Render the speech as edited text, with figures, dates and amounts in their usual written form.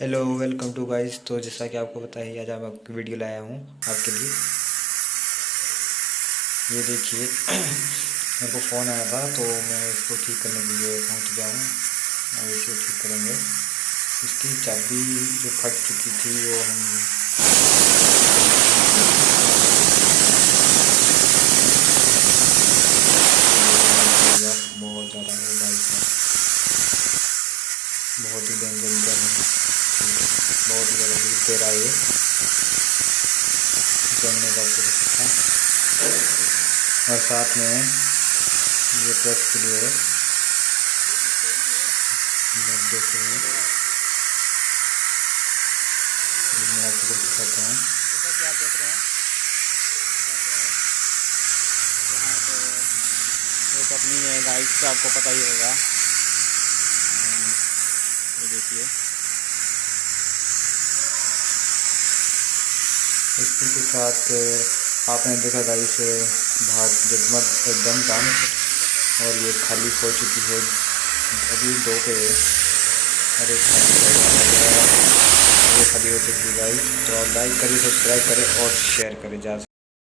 Hello welcome to guys. तो जैसा कि आपको पता है, आज मैं आपकी वीडियो लाया हूँ आपके लिए। ये देखिए मेरे को फ़ोन आया था तो मैं इसको ठीक करने के लिए पहुँच गया हूँ और इसे ठीक करेंगे। इसकी चाबी जो फट चुकी थी वो हम बहुत ज़्यादा है गाइस, बहुत ही डेंजर गन, बहुत ही ज़्यादा दूर पे रहा ये जमने का पूरा था। और साथ में ये प्रेस के लिए देखिए मैं आपको दिखाता हूँ। जैसा कि आप देख रहे हैं यहाँ तो एक अपनी गाइड का आपको पता ही होगा। ये देखिए इसी के साथ आपने देखा गाइस बाहर जगमग एकदम काम और ये खाली हो चुकी है अभी 2 पे। अरे ये खाली हो चुकी है गाइस। तो आप लाइक करें, सब्सक्राइब करें और शेयर करें ज़्यादा।